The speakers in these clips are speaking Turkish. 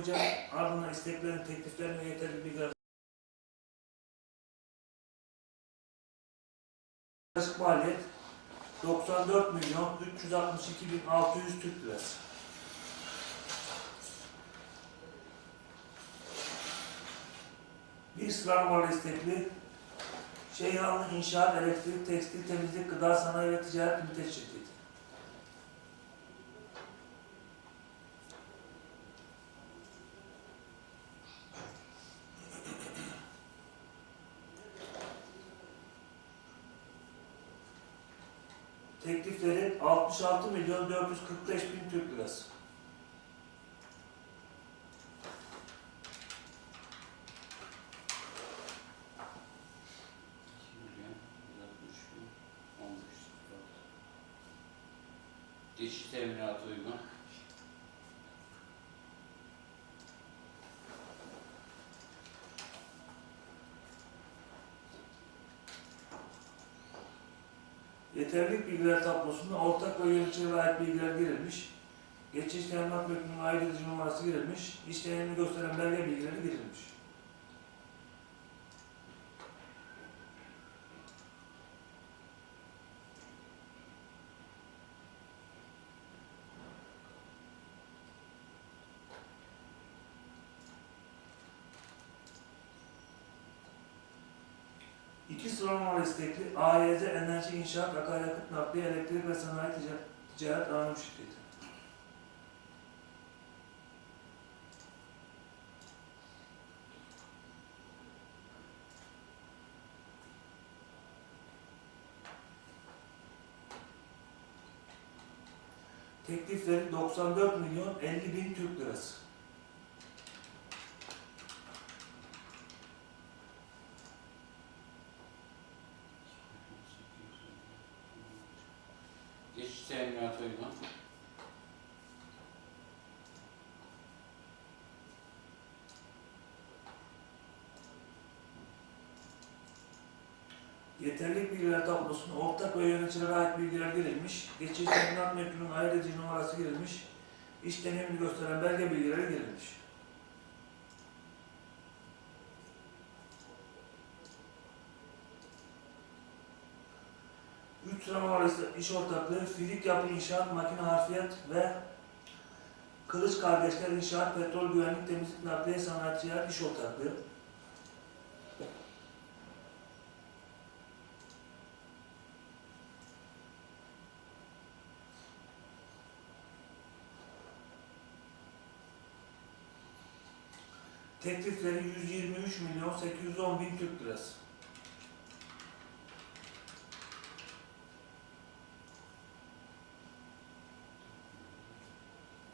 okuyacağım. Ardından isteklerin, tekliflerin ve yeterli bilgiler. Yaklaşık maliyet 94 milyon 362 bin 600 Türk lirası. Bir sıra numaralı istekli Şeyhanlı İnşaat, Elektrik, Tekstil, Temizlik, Gıda, Sanayi ve Ticaret Limited Şirketi. Teklifleri 66 milyon 445 bin Türk lirası. Geçiş teminatı uygun. Yeterlilik bilgiler tablosunda ortak ve yöneticilere ait bilgiler girilmiş. Geçiş teminat mülkünün ayrıcı numarası girilmiş. İşleyenini gösteren belge bilgileri girilmiş. İki sıra numara istekli AYZ Enerji İnşaat Akaryakıt Nakliye Elektrik ve Sanayi Ticaret, Ticaret Anonim Şirketi. Teklifleri 94 milyon 50 bin Türk lirası. Geçiş teminatı uygun. Yeterlilik bilgiler tablosuna ortak ve yöneticilere ait bilgiler girilmiş. Geçiş teminat mülkünün ayrıcı numarası girilmiş. İş deneyimini gösteren belge bilgileri girilmiş. Üç numarası iş ortaklığı Filik Yapı İnşaat Makine Harfiyat ve Kılıç Kardeşler İnşaat Petrol Güvenlik Temizlik Nakliye Sanatçılar İş Ortaklığı. Teklifleri 123 milyon 810 bin Türk lirası.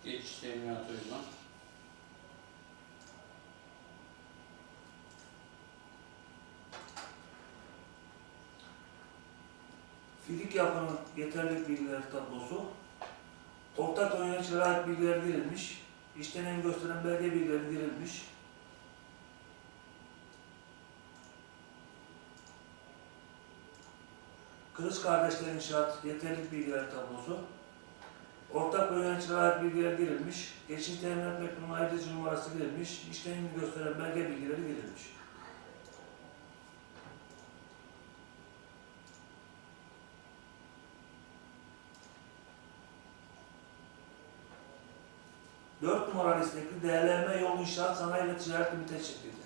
Geçiş teminatı uygun. Filik yapının yeterlilik bilgiler tablosu. Ortak oynayıcılara ait bilgiler girilmiş. İşlenen gösteren belge bilgileri girilmiş. Kılıç Kardeşler İnşaat yeterlilik bilgiler tablosu. Ortak ve yöneticilere ait bilgiler girilmiş. Geçiş teminat mektubunun ayrıcı numarası girilmiş. İşlemini gösteren belge bilgileri girilmiş. Dört numaralı istekli DLM Yol İnşaat Sanayi ve Ticaret Limited Şirketi.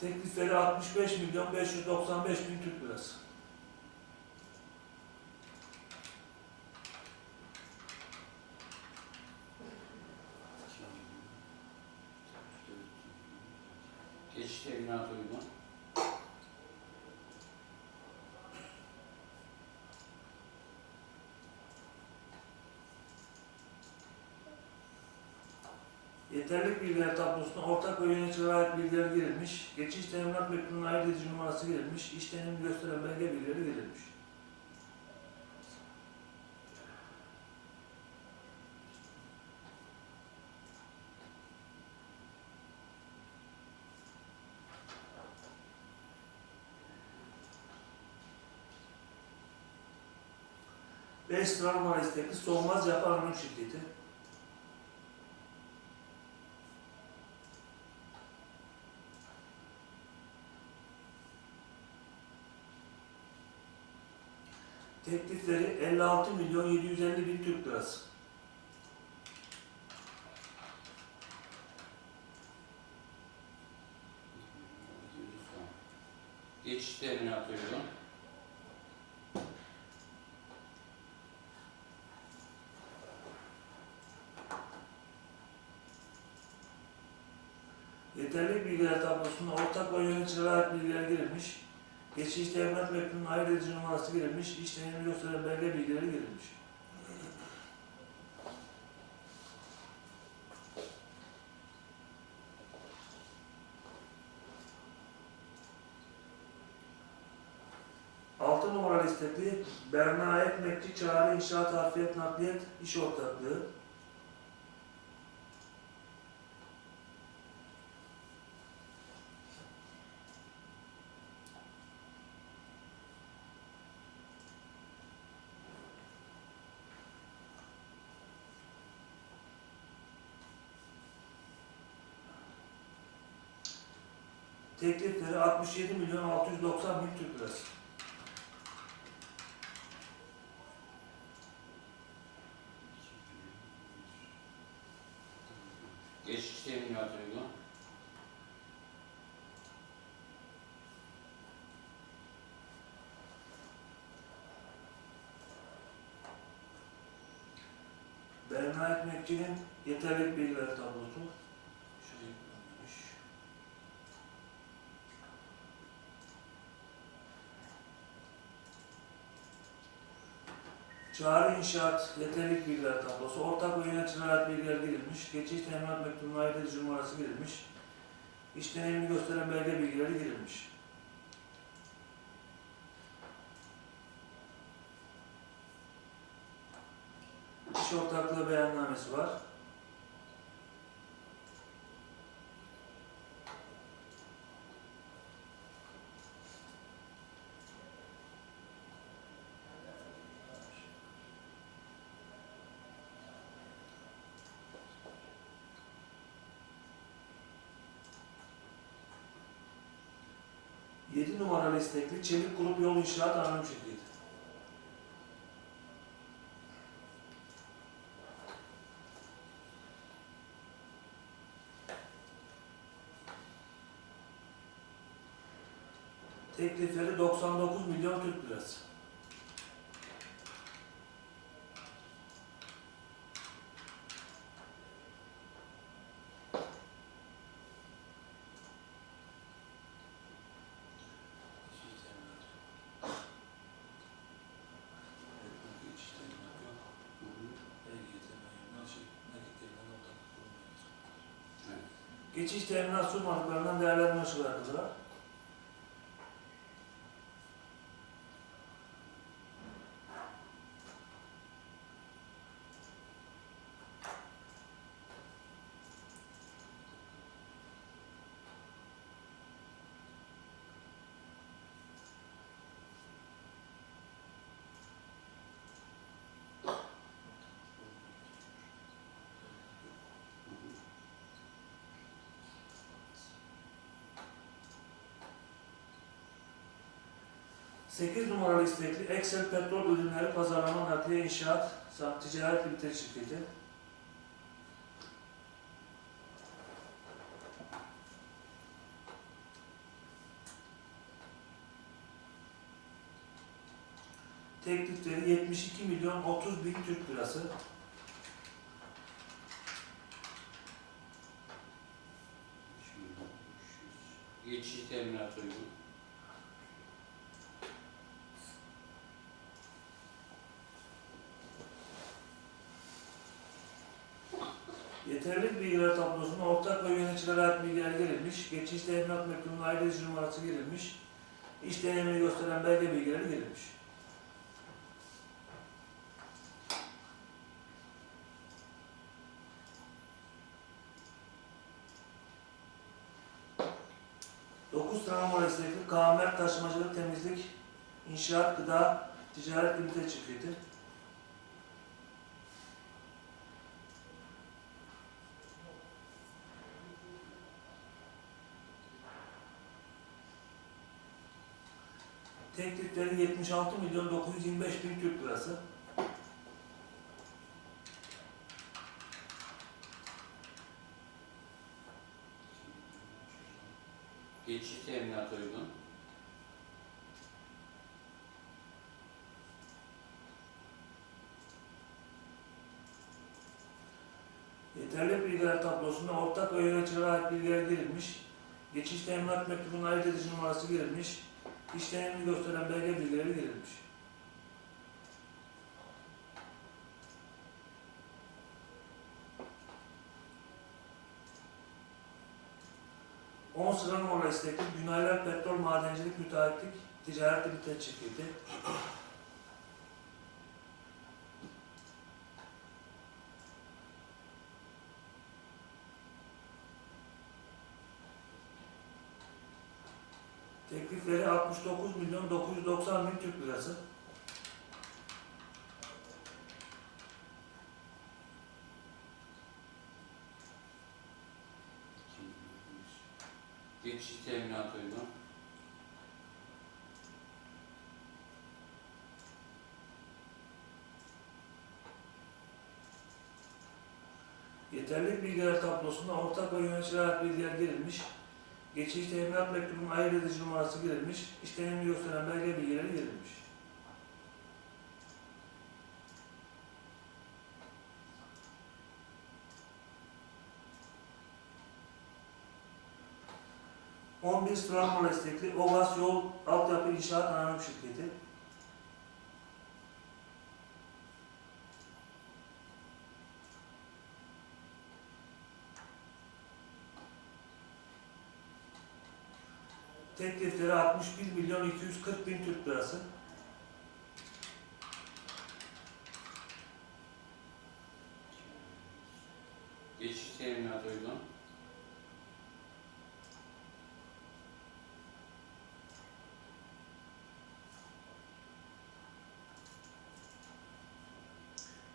Teklifleri 65 milyon 595 bin Türk lirası. Terlik bilgileri tablosuna ortak ve yöneticilere ait bilgiler girilmiş, geçiş teminat mektumunun ayırt edici numarası girilmiş, iş deneyimi gösteren belge bilgileri girilmiş. ve ısrar istekli soğumaz yapar ürün şirketi. Teklifleri 56 milyon 750 bin Türk lirası. Geçiş teminatı uygun. Yeterli bilgiler tablosuna ortak ve yöneticilere ait bilgiler girilmiş. Geçiş teminat mektubunun ayrı edici numarası girilmiş. İş deneyimi gösteren belge bilgileri girilmiş. Altı numaralı istekli Berna Ekmekçi Çağrı İnşaat Harfiyat Nakliyat İş Ortaklığı. Teklifleri 67 milyon 690 bin Türk lirası. Geçiş teminatı uygun. Berna Ekmekçi'nin yeterli bilgiler tablosu. Çağrı İnşaat Yeterlik Bilgiler Tablosu, ortak ve yöneticilere ait bilgiler girilmiş, geçiş teminat mektubunun ayrı edici numarası girilmiş, iş deneyimini gösteren belge bilgileri girilmiş. İş ortaklığı beyannamesi var. İstekli Çelik Grup Yol İnşaat Anonim Şirketi. Teklifleri 99 milyon Türk lirası. geçiş terminal su markalarından değerlendirme açılarında 8 numaralı istekli Excel Petrol Ürünleri Pazarlama Nakliye İnşaat Zat Ticaret Limited Şirketi. Teklifleri 72 milyon 30 bin Türk lirası. Yeterli bilgiler tablosuna ortak ve yöneticilere ait bilgiler girilmiş, geçiş teminat mektubunun ayrı iş numarası girilmiş, iş deneyimini gösteren belge bilgileri girilmiş. Dokuz numara istekli KMR Taşımacılık Temizlik İnşaat Gıda Ticaret Limited Şirketi. Teklifleri 76 milyon 925 bin Türk lirası. Geçici teminat uygun. Yeterli bilgiler tablosunda ortak ve yöneticilere ait bilgiler girilmiş. Geçiş teminat mektubunun ayırt edici numarası girilmiş. İşlemini gösteren belge bilgileri girilmiş. On sıra numara istekli Günaylar Petrol Madencilik Müteahhitlik Ticaret Limited Şirketi. Teklifleri 69 milyon 990 bin Türk lirası. Geçici teminat uygun. Yeterli bilgiler tablosunda ortak ve yöneticiler ait bilgiler girilmiş. Geçiş teminat mektubunun ayırt edici numarası girilmiş. İşlemini gösteren belge bilgileri girilmiş. On bir sıra numara istekli Ogas Yol Altyapı İnşaat Anonim Şirketi. Teklifleri 61 milyon 240 bin Türk lirası. Geçici teminat uygun.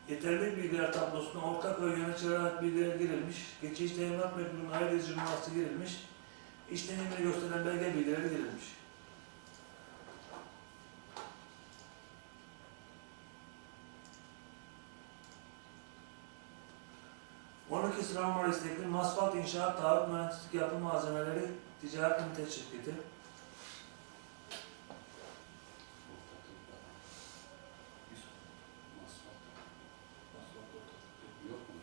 Yeterli bilgiler tablosuna ortak ve yöneticilere ait bilgiler girilmiş. Geçiş teminat ayırt edici numarası girilmiş. İşlemini gösteren belge bilgileri girilmiş. On iki sıra numara istekli Masfalt İnşaat Taahhüt Mühendislik Yapı Malzemeleri Ticaret Limited Şirketi. Yok mu?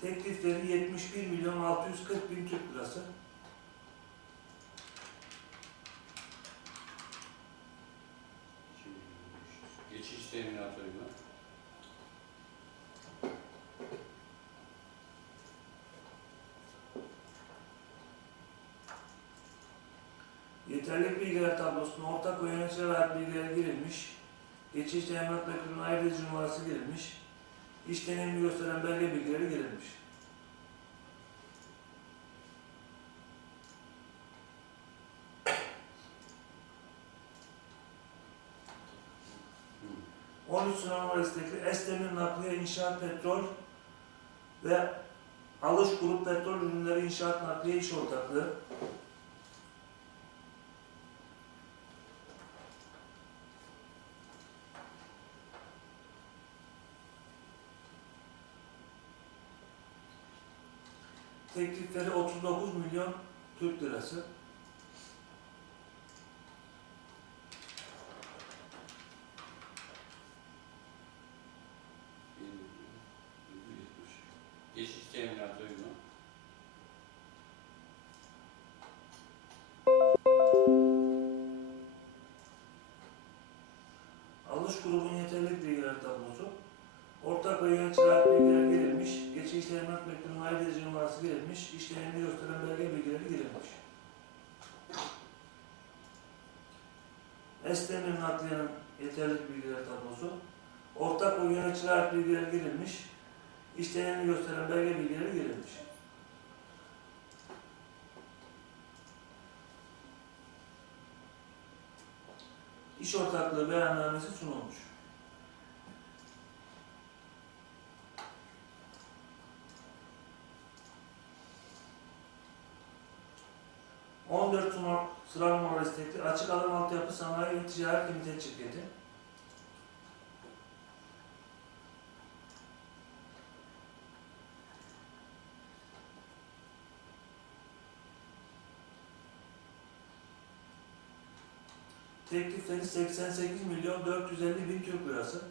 Teklifleri 71 milyon 640 bin Türk lirası. Geçici teminat uygun. Yeterli bilgiler tablosuna ortak ve yöneticiler ait bilgiler girilmiş. Geçiş teminat mektubunun edici numarası girilmiş. İş deneyimini gösteren belge bilgileri girilmiş. Hı. 13 sıra numara istekli Estemir Nakliye İnşaat Petrol ve Alış Grup Petrol Ürünleri İnşaat Nakliye İş Ortaklığı. Teklifleri 39 milyon Türk lirası. Grubun yeterli bilgiler tablosu. Ortak ve yöneticiler bilgiler girilmiş. Geçiş teminat mektubunun ayırt edici numarası girilmiş. İşlemini gösteren belge bilgileri girilmiş. Estemir nakliyenin yeterli bilgiler tablosu. Ortak ve yöneticiler bilgiler girilmiş. İşlemini gösteren belge bilgileri girilmiş. iş ortaklığı beyannamesi sunulmuş. On dört numara sıra numara istekli açık alan altyapı sanayi ve ticaret limited şirketi Teklifleri 88 milyon 450 bin Türk lirası.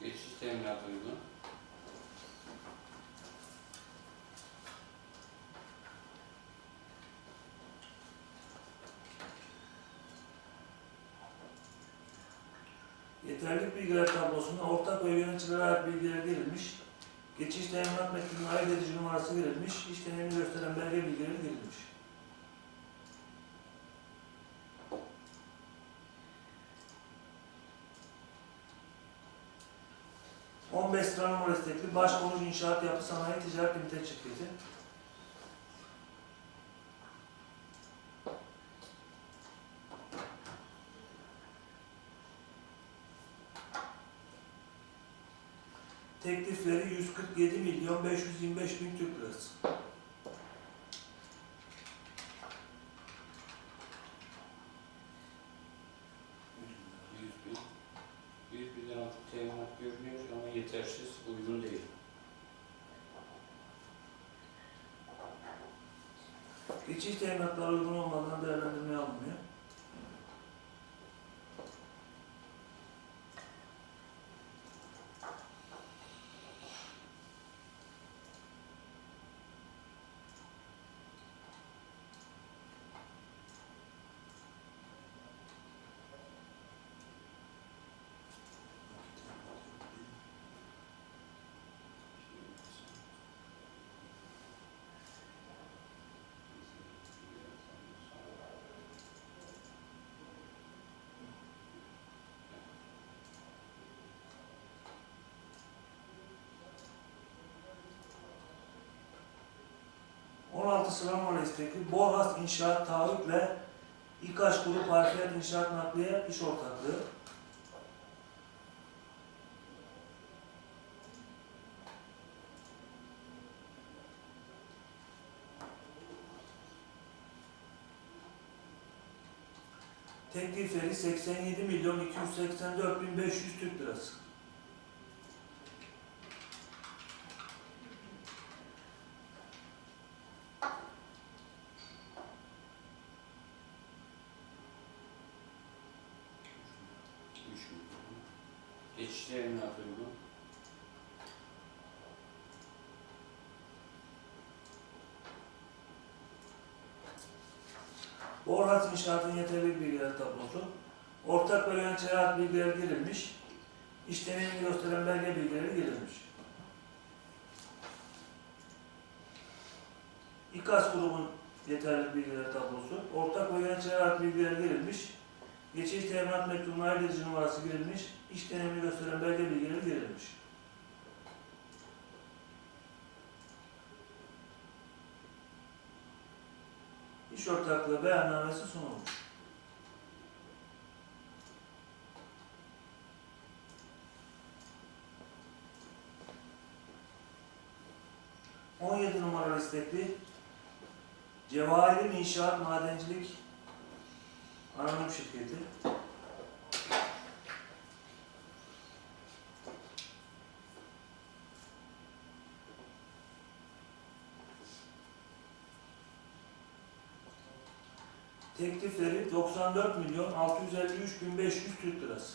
Geçiş teminatı uygun. Yeterlik bilgiler tablosuna ortak ve yöneticilere ait bilgiler girilmiş. Geçiş teminat mektubunun ayırt edici numarası girilmiş. İş deneyimini gösteren belge bilgileri girilmiş. On beş sıra numara istekli Başkonuş İnşaat Yapı Sanayi Ticaret Limited Şirketi. Teklifleri 147 milyon 525 bin Türk lirası. Yetersiz, uygun değil. Geçiş teminatları uygun olmadan değerlendirmeye alınmıyor. On istekli Borhas İnşaat Taahhüt ve İKAŞ Grup Harfiyat İnşaat Nakliye İş Ortaklığı. Teklifleri 87 milyon 284 bin 500 Türk lirası. Üç milyon. Geçiş teminatı uygun. Borhat İnşaat'ın yeterli bilgiler tablosu. Ortak ve yöneticiler ait bilgiler girilmiş. İş deneyimini gösteren belge bilgileri girilmiş. İKAS grubun yeterli bilgiler tablosu. Ortak ve yöneticiler ait bilgiler girilmiş. Geçici teminat mektubunun ayrı edici numarası girilmiş. İş deneyimini gösteren belge bilgileri girilmiş. İş ortaklığı beyannamesi sunulmuş. On yedi numaralı istekli Cevahir'in İnşaat Madencilik Anonim Şirketi. Teklifleri 94 milyon 653 bin 500 Türk lirası.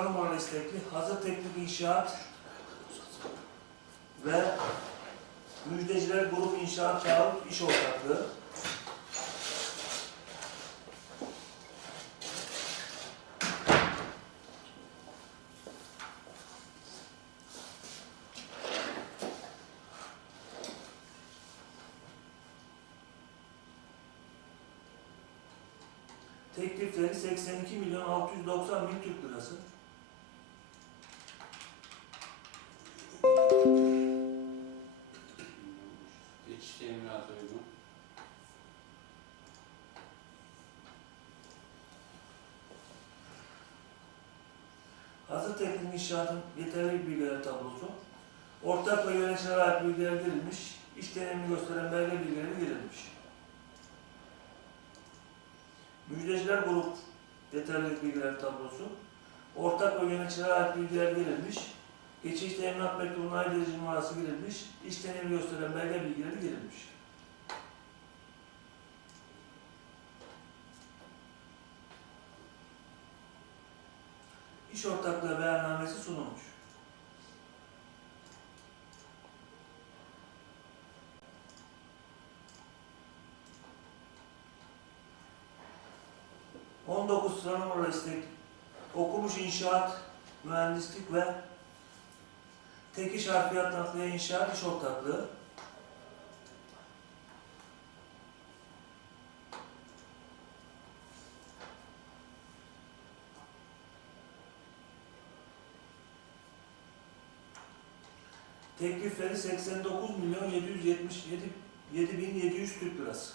Numaralı istekli hazır teknik inşaat ve Müjdeciler Grup İnşaat Kağıt İş Ortaklığı. Teklifleri 82 milyon 690 bin Türk lirası. Hazır teknik inşaatın yeterli bilgiler tablosu. Ortak ve yöneticilere ait bilgiler verilmiş. İş deneyimini gösteren belge bilgileri verilmiş. Müjdeciler grup yeterli bilgiler tablosu. Ortak ve yöneticilere ait bilgiler verilmiş. Geçiş teminat mektubuna ait numarası girilmiş. İş deneyimini gösteren belge bilgileri verilmiş. İş ortaklığı beyannamesi sunulmuş. On dokuz sıra numara istek okumuş inşaat, mühendislik ve tek iş harfiyat inşaat iş ortaklığı. Teklifleri 89 milyon 777 7700 Türk lirası.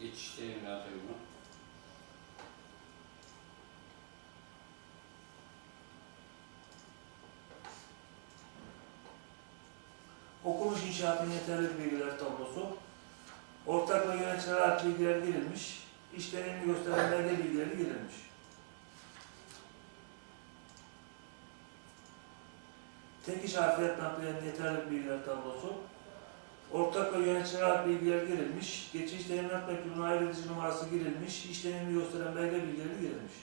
Geçiş teminatı uygun. Okumuş inşaatın yeterli bilgiler tablosu. Ortak ve yöneticilere ait bilgiler girilmiş. İş deneyimini gösteren belge bilgileri girilmiş. Tek iş harfiyat nakliyenin yeterli bilgiler tablosu. Ortak ve yöneticilere ait bilgiler girilmiş. Geçiş mektubuna ait edici numarası girilmiş. İş deneyimini gösteren belge bilgileri girilmiş.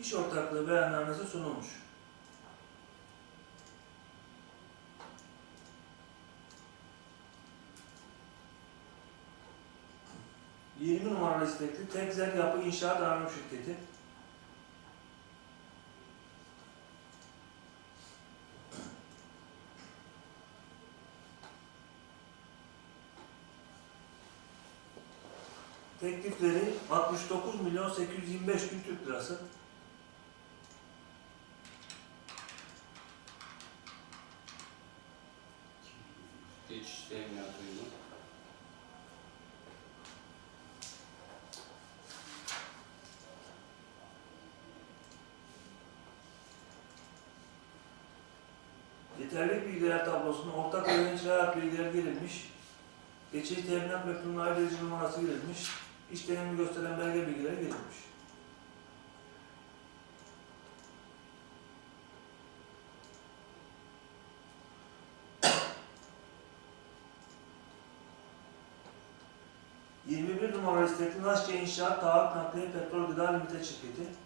İş ortaklığı beyannamesi sunulmuş. İstekli Tekzel Yapı İnşaat Anonim Şirketi. Teklifleri 69 milyon 825 bin Türk lirası. Geçiş teminatı uygun. Yeterli bilgiler tablosuna ortak ve yöneticiler ait bilgiler girilmiş. Geçici teminat mektubuna ait edici numarası girilmiş. İş deneyimini gösteren belge bilgileri girilmiş. Yirmi bir numara istekli Nasçe İnşaat Taahhüt Nakliye Petrol Gıda Limited Şirketi.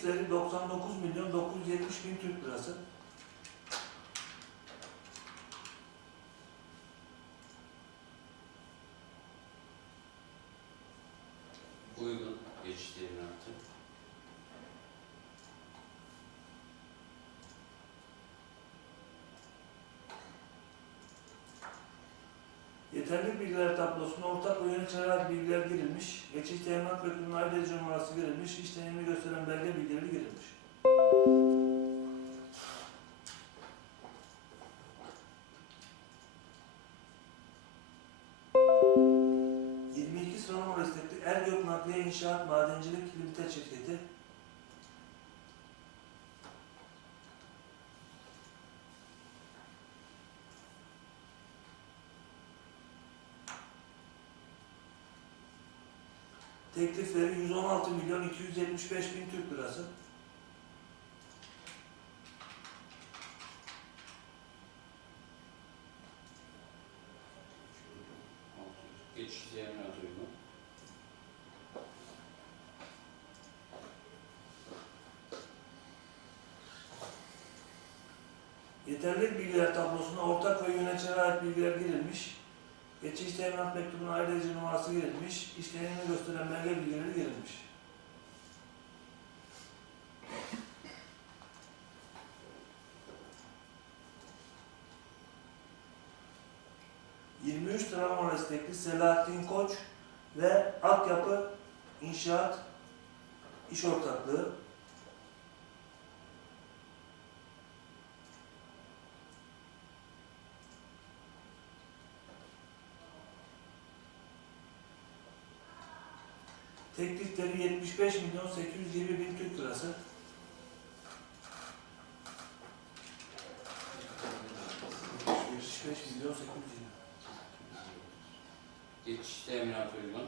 Teklifleri 99 milyon 970 bin Türk lirası. Uygun. Geçiş teminatı. Yeterli bilgiler tablosuna ortak ve yöneticiler ait bilgiler girilmiş. Geçiş teminat mektubuna ait edici numarası girilmiş. İş deneyimini gösteren belge bilgileri girilmiş. 22 sıra numara istekli Ergök Nakliye İnşaat Madencilik Limited Şirketi. Teklifleri 116 milyon 275 bin Türk lirası. Geçici teminat uygun. Yeterlilik bilgiler tablosuna ortak ve yöneticilere ait bilgiler girilmiş. Geçici teminat mektubuna ayrıca numarası girilmiş. İşlenimini gösteren belge bilgileri girilmiş. ...23 Travma destekli Selahattin Koç ve Akyapı İnşaat İş Ortaklığı Teklifleri 75 milyon 820 bin Türk lirası. ...75 milyon 820. Geçici teminat uygun.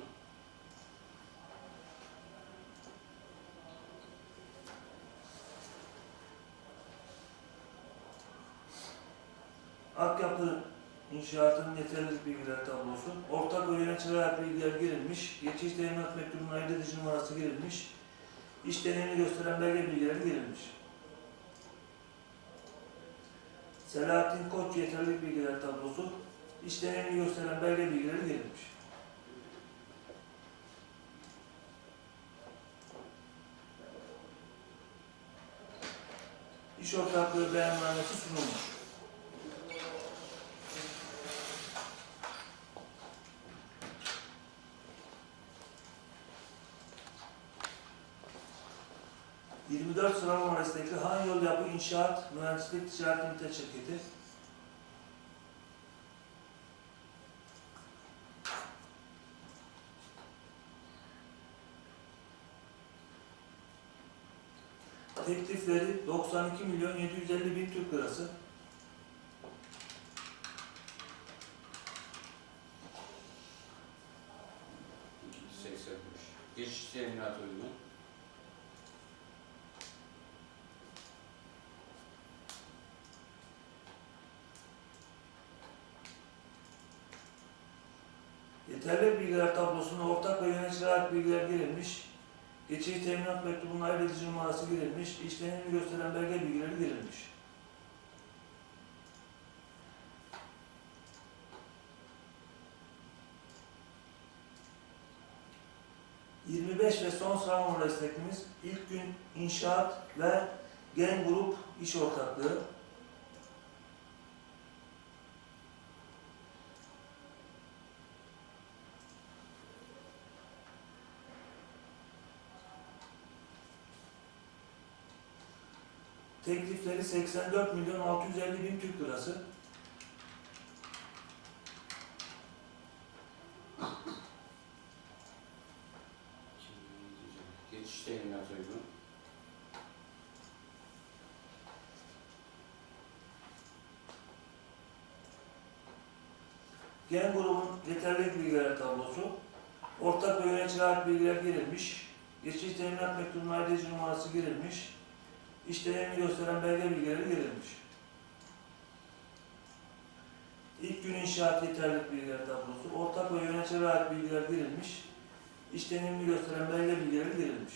Akyapı İnşaatın yeterlilik bilgiler tablosu. Ortak ve yöneticiler ait bilgiler girilmiş. Geçici teminat mektubunun ayırt edici numarası girilmiş. İş deneyimini gösteren belge bilgileri girilmiş. Selahattin Koç yeterlilik bilgiler tablosu. İş deneyimini gösteren belge bilgileri girilmiş. İş ortaklığı beyannamesi sunulmuş. ...24 sıralama meslekli Han Yol Yapı İnşaat Mühendislik Ticaret Limited Şirketi... Teklifleri 92 milyon 750 bin Türk lirası. İkinci 85. Geçici teminat uygun. Yeterli bilgiler tablosuna ortak ve yöneticiler ait bilgiler girilmiş. Geçici teminat edici numarası girilmiş. İşlenimini gösteren belge bilgileri girilmiş. ...25 ve son sıralama desteklimiz ilk gün inşaat ve gen grup iş ortaklığı. Teklifleri 84 milyon 650 bin Türk lirası. Geçici teminat uygun. Gen grubun yeterlilik bilgiler tablosu. Ortak ve yöneticiler ait bilgiler girilmiş. Geçici teminat mektubunun ayrıca numarası girilmiş. İş deneyimini gösteren belge bilgileri girilmiş. İlk gün inşaat yeterlilik bilgiler tablosu. Ortak ve yöneticiler ait bilgiler girilmiş. İş deneyimini gösteren belge bilgileri girilmiş.